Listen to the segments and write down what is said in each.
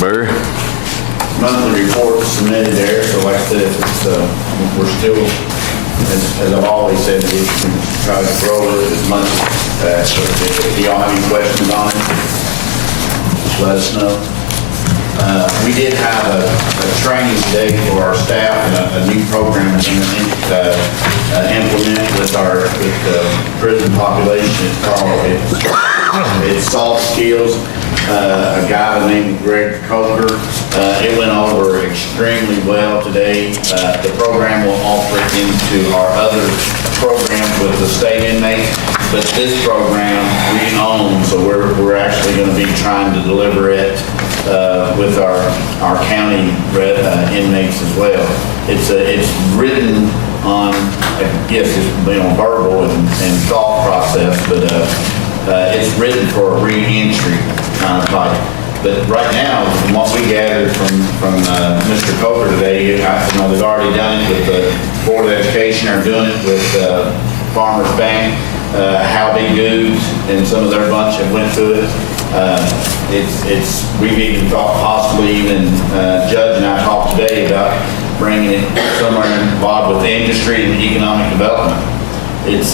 Barry? Monthly report submitted there, so like I said, it's, we're still, as I've always said, we can try to grow it as much as fast. So if y'all have any questions on it, just let us know. We did have a training today for our staff and a new program we're going to implement with the prison population. It's soft skills. A guy by the name of Greg Coker. It went over extremely well today. The program will offer it into our other programs with the state inmates, but this program we own, so we're actually going to be trying to deliver it with our county inmates as well. It's written on, I guess it's verbal and thought process, but it's written for a re-entry kind of type. But right now, from what we gathered from Mr. Coker today, they've already done it with the Board of Education, are doing it with Farmers Bank, How Big Dudes, and some of their bunch have went through it. We've even thought possibly even Judge and I talked today about bringing it somewhere involved with the industry and economic development. It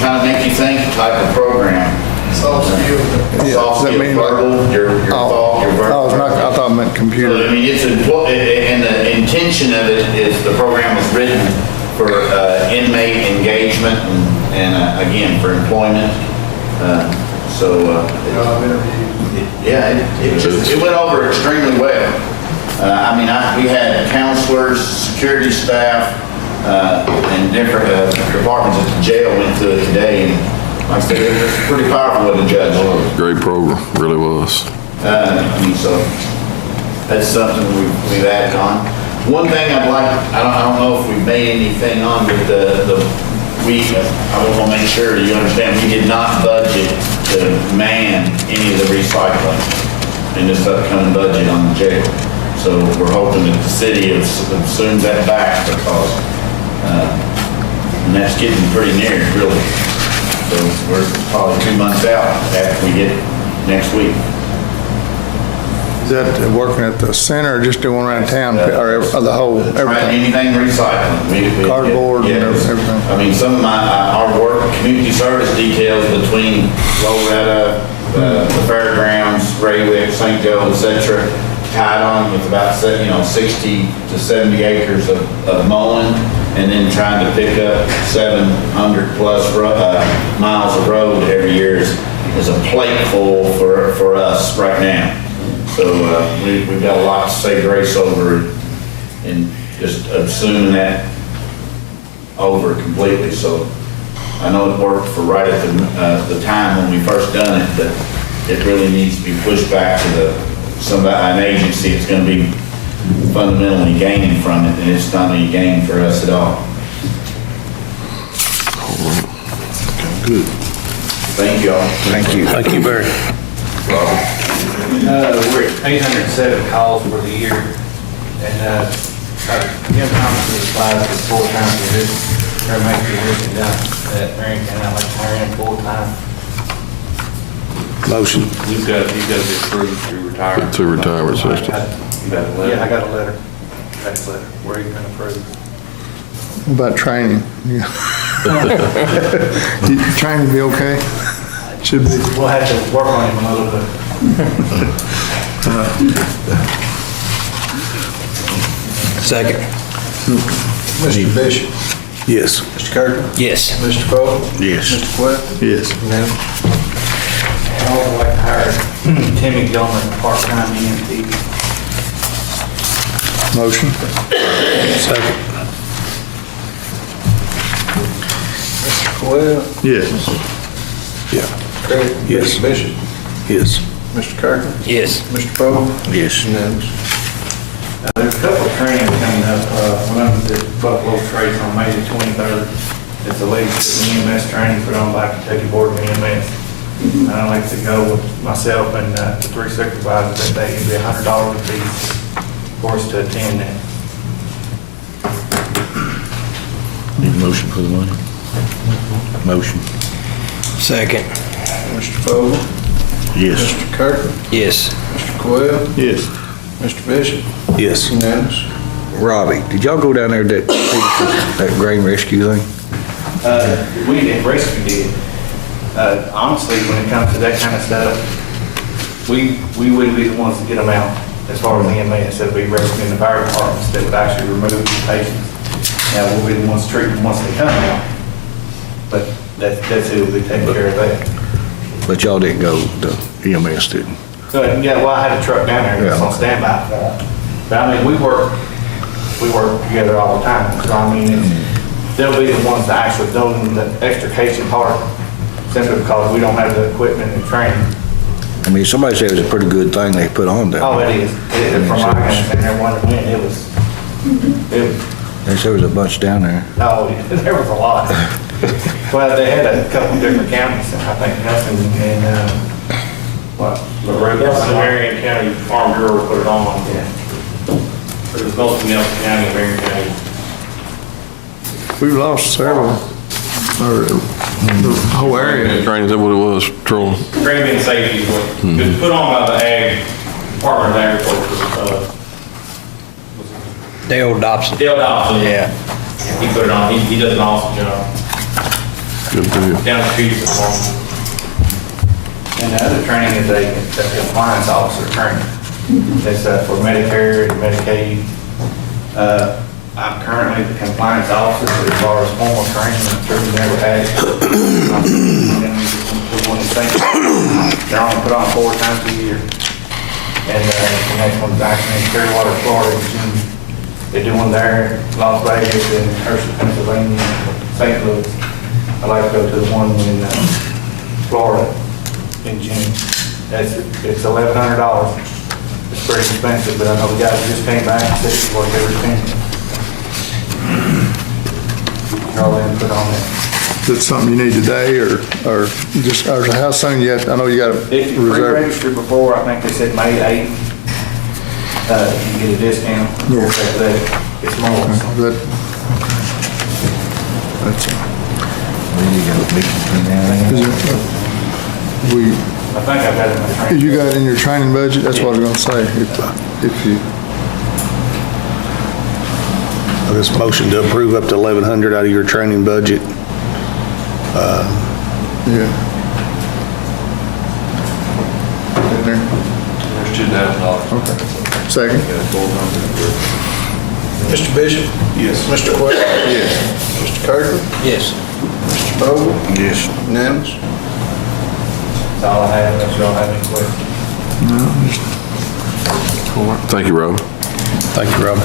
kind of makes you think type of program. Soft skills. Soft skills, verbal, your thought, your verbal. I thought it meant computer. So, I mean, and the intention of it is the program was written for inmate engagement and again, for employment. It went over extremely well. We had counselors, security staff, and different departments at the jail went through it today. And like I said, it was pretty powerful with the judge. Great program, really was. So that's something we've added on. One thing I'd like, I don't know if we've made anything on, but I want to make sure you understand, we did not budget to man any of the recycling in this upcoming budget on the jail. So we're hoping that the city assumes that back because, and that's getting pretty near, really. So we're probably 2 months out after we get it next week. Is that working at the center or just doing around town, or the whole, everything? Anything recycling. Cardboard and everything? I mean, some of our work, community service details between Loretta, the fairgrounds, Raywick, St. Joe, etc., tied on with about 60 to 70 acres of mowing, and then trying to pick up 700 plus miles of road every year is a plate full for us right now. So we've got a lot to say grace over and just assuming that over completely. So I know it worked for right at the time when we first done it, but it really needs to be pushed back to an agency that's going to be fundamentally gaining from it, and it's not any gain for us at all. Good. Thank you all. Thank you. Thank you, Barry. We're at 807 calls for the year, and Jim Thompson applied for full-time position. There may be looking down at Marion County, I'd like to hire him full-time. Motion. He's got to be approved to retire. To retirement system. You got a letter? Yeah, I got a letter. That's a letter where he's been approved. What about training? Training be okay? Should be. We'll have to work on him a little bit. Second. Mr. Bishop? Yes. Mr. Carter? Yes. Mr. Cole? Yes. Mr. Quest? Yes. Unanimous. I would like to hire Timmy Gilman, part-time EMT. Motion? Second. Mr. Quest? Yes. Yeah. Craig? Yes. Mr. Bishop? Yes. Mr. Carter? Yes. Mr. Poe? Yes. Unanimous. There's a couple of trainings coming up. One of them is Buffalo Trace on May the 23rd. It's the latest EMS training put on by Kentucky Board of EMS. And I'd like to go with myself and the 3 supervisors that day. It'll be $100 a piece for us to attend that. Need a motion for the money? Motion. Second. Mr. Poe? Yes. Mr. Carter? Yes. Mr. Coyle? Yes. Mr. Bishop? Yes. Unanimous. Robbie, did y'all go down there to that grain rescue thing? We did, rescue did. Honestly, when it comes to that kind of stuff, we wouldn't be the ones to get them out. As far as EMS, it'd be rescuing the fire departments that would actually remove the patients. Now, we'll be the ones treating them once they come out. But that's who will be taking care of that. But y'all didn't go, the EMS didn't. Yeah, well, I had a truck down there that's on standby. But I mean, we work together all the time. So I mean, they'll be the ones that actually doing the extrication part, simply because we don't have the equipment and training. I mean, somebody said it was a pretty good thing they put on there. Oh, it is. From my understanding, there wasn't when it was, They said there was a bunch down there. oh, there was a lot. Well, they had a couple different counties, I think Nelson and, what? Nelson, Marion County Farm Bureau put it on. Yeah. It was both Nelson County and Marion County. We've lost several, or the whole area. Training, is that what it was, trolling? Green bin safety is what, it was put on by the Ag, Department of Agriculture, Dale Dobson. Dale Dobson. Yeah. He put it on, he does an awesome job. Good deal. Down the street at the farm. And the other training is a compliance officer training. That's for Medicare and Medicaid. I'm currently the compliance officer, but as far as formal training, I'm sure we never had. They're only put on 4 times a year. And the next one's actually in Clearwater, Florida, in June. They do one there, Las Vegas, and Hershey, Pennsylvania, St. Louis. I'd like to go to the one in Florida in June. It's $1,100. It's pretty expensive, but I know the guys just came back and said it's worth every penny. All in put on it. Is it something you need today, or just, or how soon yet? I know you got a If you reserve. pre-registered before, I think they said May 8th, you get a discount. Yeah. It's more. That- That's, we, I think I've got it in my training. you got it in your training budget? That's what I was gonna say. If you, This motion to approve up to 1,100 out of your training budget. yeah. In there? There's $2,000. Okay. Second? Mr. Bishop? Yes. Mr. Quayle? Yes. Mr. Kirkland? Yes. Mr. Vogel? Yes. Unanimous. That's all I have, unless y'all have any questions. Thank you, Rob. Thank you, Rob.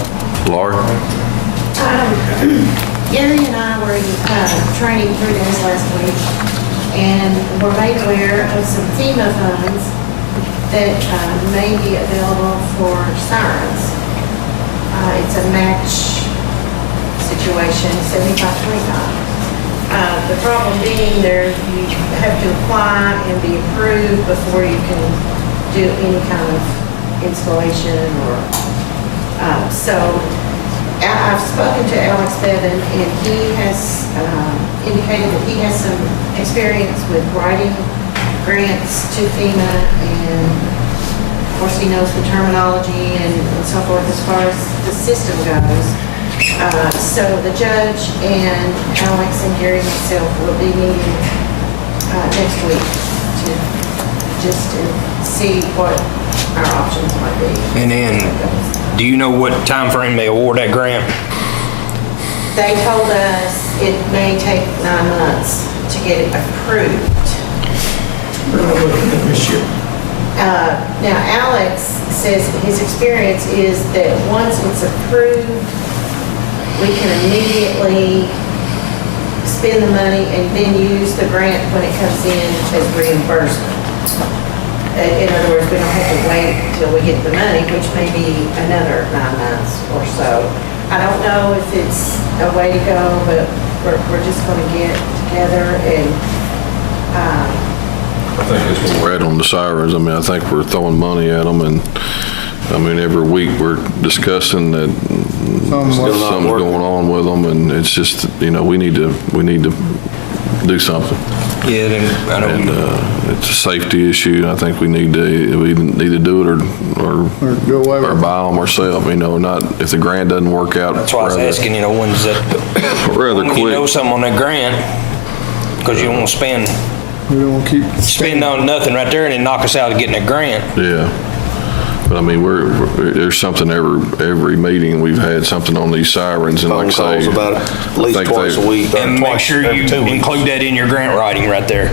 Laura? Gary and I were in training 3 days last week, and were made aware of some FEMA funds that may be available for sirens. It's a match situation, 75-25. The problem being there, you have to apply and be approved before you can do any kind of installation or, so I've spoken to Alex Bevan, and he has indicated that he has some experience with writing grants to FEMA, and of course he knows the terminology and so forth as far as the system goes. So the judge and Alex and Gary and myself will be meeting next week to just see what our options might be. And then, do you know what time frame they award that grant? They told us it may take 9 months to get it approved. Now, Alex says his experience is that once it's approved, we can immediately spend the money and then use the grant when it comes in as reimbursement. In other words, we don't have to wait until we get the money, which may be another 9 months or so. I don't know if it's a way to go, but we're just going to get together and I think that's where we're at on the sirens. I mean, I think we're throwing money at them, and I mean, every week we're discussing that something's going on with them, and it's just, you know, we need to do something. Yeah, then, I know. And it's a safety issue, and I think we need to either do it or do away with it. buy them ourselves, not, if the grant doesn't work out. That's why I was asking, when's that? Rather when you know quick. something on that grant, because you don't want to We don't want to keep. spend on nothing right there and then knock us out of getting a grant. Yeah. But I mean, there's something every meeting we've had something on these sirens, and like Phone I say. calls about it at least I think twice they- a week. or And make twice sure every you 2 weeks. include that in your grant writing right there.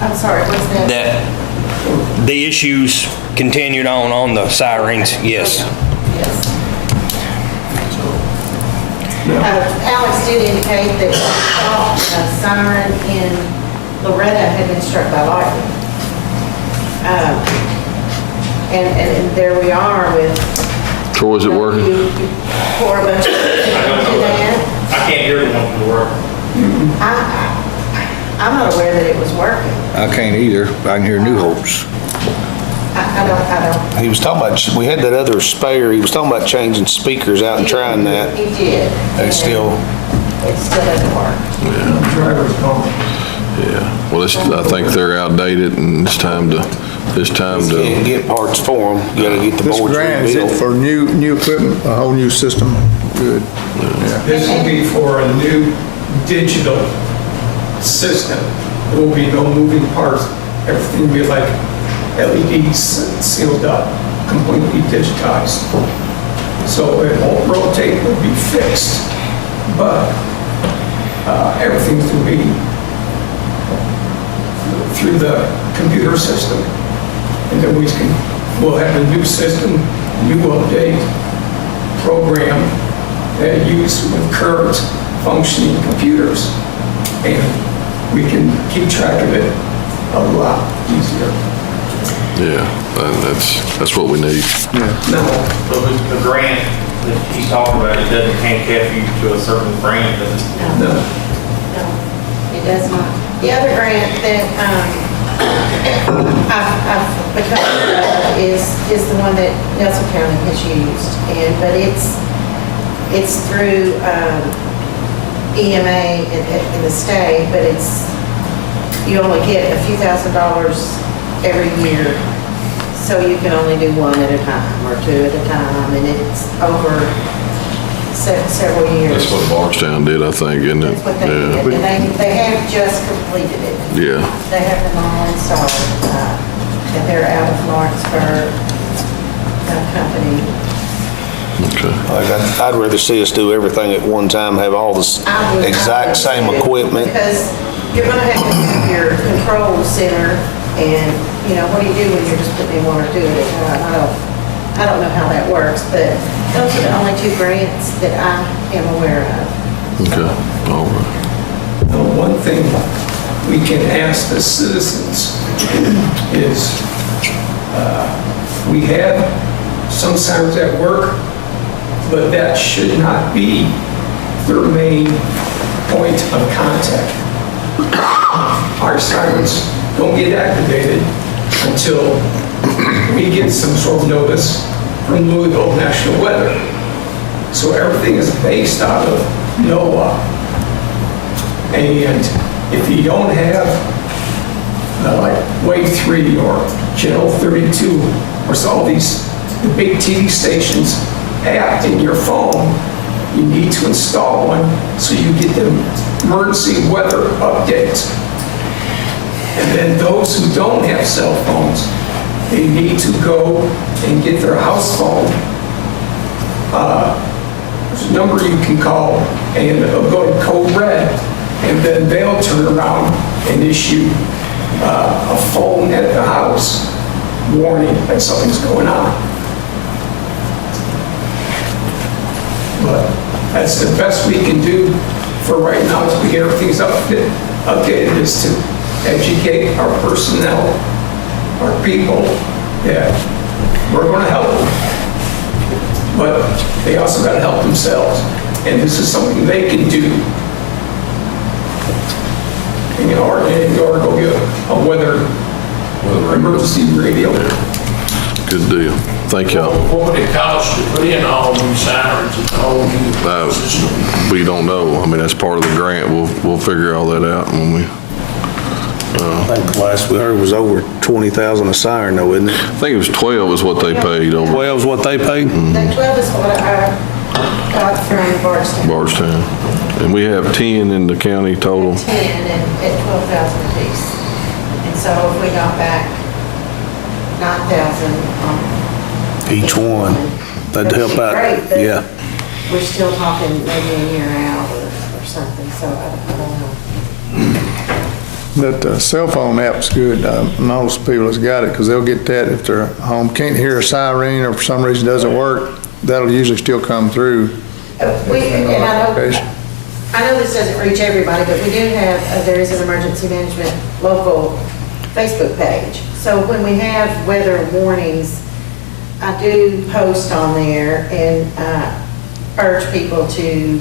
I'm sorry, what's that? That the issues continued on the sirens, yes. Yes. Alex did indicate that a siren in Loretta had been struck by lightning. And there we are with. Troy, is it working? You pour a bunch of I don't know. into that. I can't hear the one from the work. I'm not aware that it was working. I can't either. I can hear New Hope's. I don't. He was talking about, we had that other spare, he was talking about changing speakers out and trying that. He did. It still, It still doesn't work. Yeah. Well, I think they're outdated, and it's time to. can't get parts for them. You gotta get the This boards grant, is it rebuilt. for new equipment, a whole new system? Good. Yeah. This will be for a new digital system. There will be no moving parts. Everything will be like LEDs sealed up, completely digitized. So it won't rotate, it will be fixed, but everything's will be through the computer system. And then we'll have a new system, new update program that use with current functioning computers. And we can keep track of it a lot easier. Yeah, and that's what we need. Now, So the grant that he's talking about, it doesn't handcuff you to a certain brand, does it? no, No, it does not. The other grant that I've become aware of is the one that Nelson County has used, but it's through EMA in the state, but you only get a few $1,000s every year, so you can only do one at a time or two at a time, and it's over several years. That's what Bardstown did, I think, isn't it? That's what they did, and they have just completed it. Yeah. They have them all installed, and they're out of Lawrenceburg company. Okay. I'd rather see us do everything at one time, have all the I would exact same too, equipment. Because you're gonna have to have your control center, and, what do you do when you're just putting in one or two at a time? I don't know how that works, but those are the only two grants that I am aware of. Okay. All right. now, one thing we can ask the citizens is, we have some sirens at work, but that should not be their main point of contact. Our sirens don't get activated until we get some sort of notice from Louisville National Weather. So everything is based out of NOAA. And if you don't have like Wave 3 or Channel 32 or so all these the big TV stations app in your phone, you need to install one so you get the emergency weather updates. And then those who don't have cell phones, they need to go and get their house phone. There's a number you can call, and it'll go to code red, and then they'll turn around and issue a phone at the house warning that something's going on. But that's the best we can do for right now, is we get everything's updated, is to educate our personnel, our people, that we're going to help them. But they also got to help themselves. And this is something they can do. Or go get a weather emergency radio. Good deal. Thank y'all. What would it cost to put in all new sirens and the whole new system? We don't know. I mean, that's part of the grant. We'll figure all that out when we, I think the last we heard was over 20,000 a siren though, isn't it? I think it was 12 is what they paid over 12 is what they paid? The 12 is what I got from Bardstown. Bardstown. And we have 10 in the county total. 10 and at 12,000 apiece. And so if we got back 9,000 Each one. That'd help out. Great, but Yeah. we're still talking maybe a year out or something, so I don't know. That cell phone app's good. Most people has got it because they'll get that if they're home, can't hear a siren or for some reason doesn't work, that'll usually still come through. And I know this doesn't reach everybody, but we do have, there is an emergency management local Facebook page. So when we have weather warnings, I do post on there and urge people to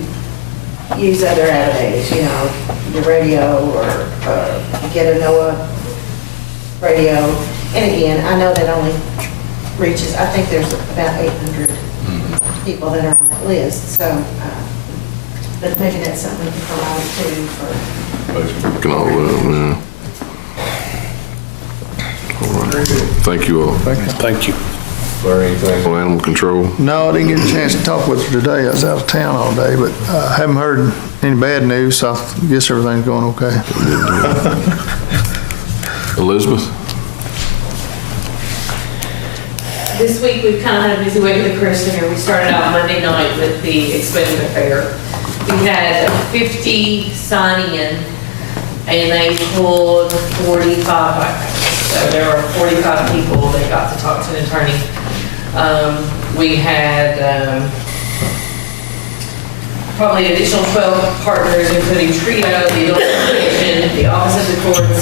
use other avenues, you know, the radio or get a NOAA radio. And again, I know that only reaches, I think there's about 800 people that are on that list, so, but maybe that's something we can provide too for. Facebook and all that, yeah. All right. Thank you all. Thank you. Or anything on animal control? No, I didn't get a chance to talk with her today. I was out of town all day, but I haven't heard any bad news, so I guess everything's going okay. Elizabeth? This week, we've kind of had a busy week at the Career Center. We started out Monday night with the expenditure fair. We had 50 sign in, and they pulled 45 backpacks. So there were 45 people that got to talk to an attorney. We had probably an additional 12 partners, including TRIO, the Adult Education, the Office of the Courts,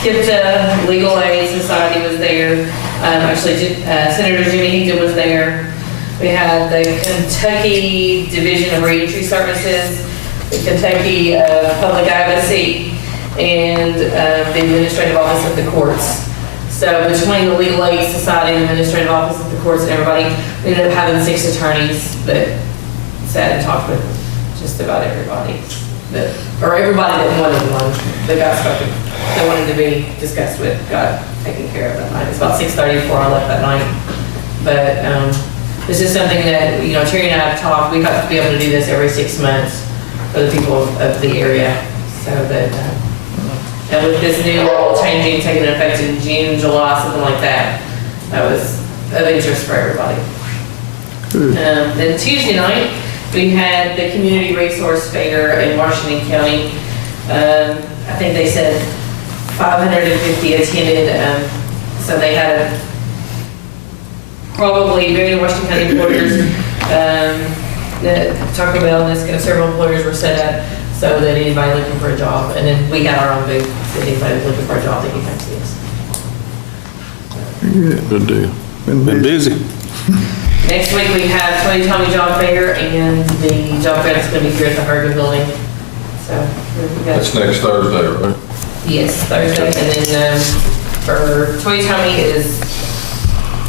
KIPTA, Legal Aid Society was there. Actually, Senator Jimmy Hinkton was there. We had the Kentucky Division of Reentry Services, the Kentucky Public Advocacy, and the Administrative Office of the Courts. So between the Legal Aid Society and the Administrative Office of the Courts and everybody, we ended up having 6 attorneys that sat and talked with just about everybody. Or everybody that wanted one that got spoken, that wanted to be discussed with, got taken care of that night. It's about 6:30 before I left that night. But this is something that, you know, Terry and I have talked, we have to be able to do this every 6 months for the people of the area. So that, and with this new law changing, taking effect in June, July, something like that, that was of interest for everybody. Then Tuesday night, we had the Community Resource Fair in Washington County. I think they said 550 attended. So they had probably very Washington County employers, Taco Bell and several employers were set up so that anybody looking for a job, and then we had our own booth, that anybody was looking for a job, they could come see us. Good deal. Been busy. Next week we have Tommy Job Fair, and the job fair is going to be here at the Hergen Building. So That's next Thursday, right? Yes, Thursday, and then for Tommy is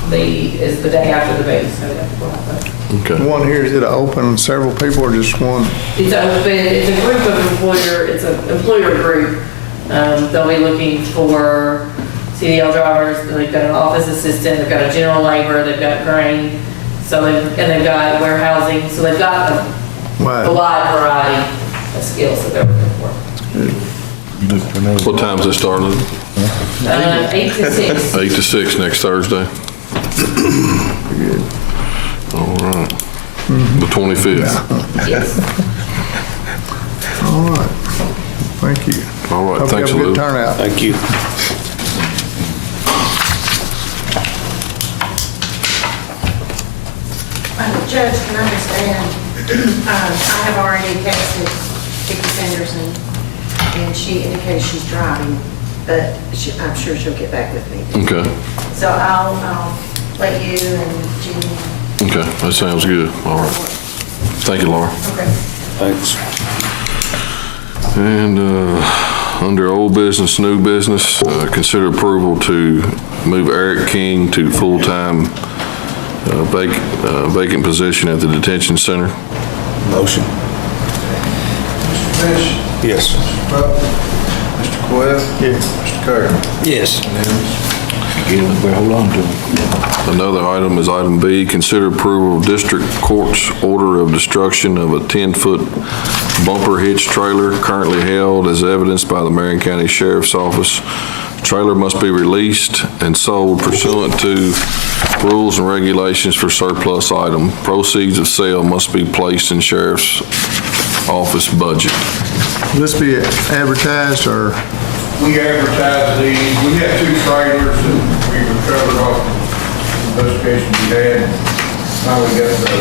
the day after the booth. So we'll have that. Okay. One here, is it open, several people or just one? It's open. It's a group of it's an employer group. They'll be looking for CDL drivers. They've got an office assistant. They've got a general laborer. They've got grain. So they've got warehousing. So they've got a wide variety of skills that they're looking for. What time's it starting? 8 to 6. 8 to 6 next Thursday. All right. The 25th. Yes. All right. Thank you. All right. Hope you Thanks, have a good Lou. turnout. Thank you. Judge can understand, I have already texted Vicki Sanderson, and she indicates she's driving, but I'm sure she'll get back with me. Okay. So I'll let you and Jeannie. Okay. That sounds good. All right. Thank you, Laura. Okay. Thanks. And under old business, new business, consider approval to move Eric King to full-time vacant position at the detention center. Motion. Mr. Fish? Yes. Mr. Butler? Mr. Coyle? Yes. Mr. Carter? Yes. Well, hold on to it. Another item is item B, consider approval of district court's order of destruction of a 10-foot bumper hitch trailer currently held as evidenced by the Marion County Sheriff's Office. Trailer must be released and sold pursuant to rules and regulations for surplus item. Proceeds of sale must be placed in Sheriff's Office budget. Will this be advertised or? We advertised these, we had 2 trailers that we recovered off the investigation we had. Now we got the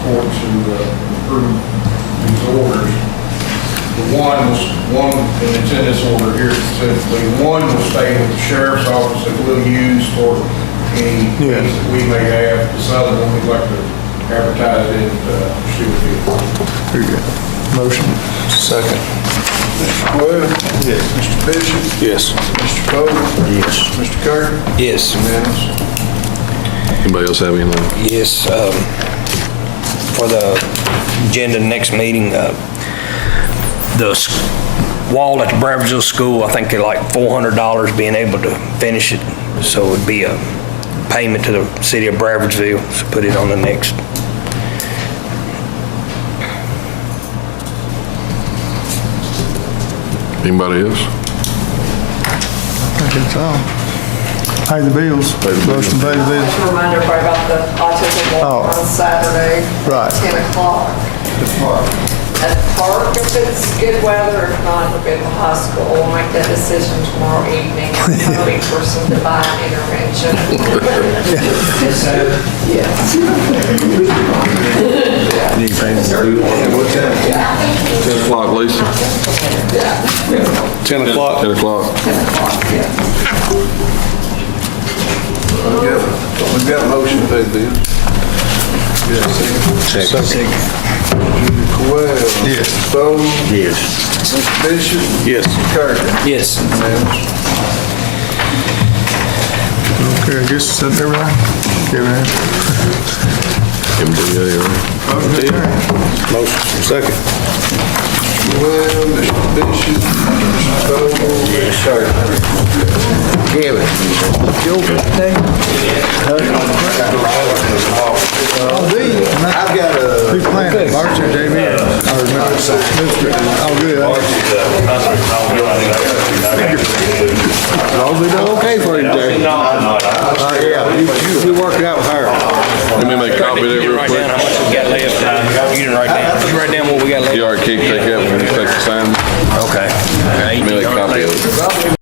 court to approve these orders. The one, and it's in this order here specifically, one will stay with the sheriff's office that we'll use for any needs that we may have. This other one, we'd like to advertise it, see what it is. Very good. Motion. Second. Mr. Coyle? Yes. Mr. Bishop? Yes. Mr. Cole? Yes. Mr. Carter? Yes. Unanimous. Anybody else have anything? Yes, for the agenda next meeting, the wall at the Bradfordville School, I think they're like $400 being able to finish it. So it'd be a payment to the city of Bradfordville, so put it on the next. Anybody else? I think it's all. Pay the bills. Motion to pay the bills. To remind everybody about the autism walk on Saturday, Right. 10 o'clock. At the park, if it's good weather, if not, it'll be at the high school. We'll make that decision tomorrow evening. I'm hoping for some divine intervention. Yes. 10 o'clock, Lisa? 10 o'clock. 10 o'clock. 10 o'clock, yes. We've got a motion to pay the bills. Second. Coyle? Yes. Stowe? Yes. Mr. Bishop? Yes. Mr. Carter? Yes. Unanimous. Okay, I guess that's everything. Everything. MDA, right? Motion. Second. Well, Mr. Bishop, Mr. Stowe, Mr. Carter. Kevin. I've got a... Who's playing it? Archer, JB? Oh, good. All we done okay for you, Jerry. Yeah, you working out with her. Let me make a copy of that real Write quick. down how much we got left. You didn't write down. You write down what we got left. You already take care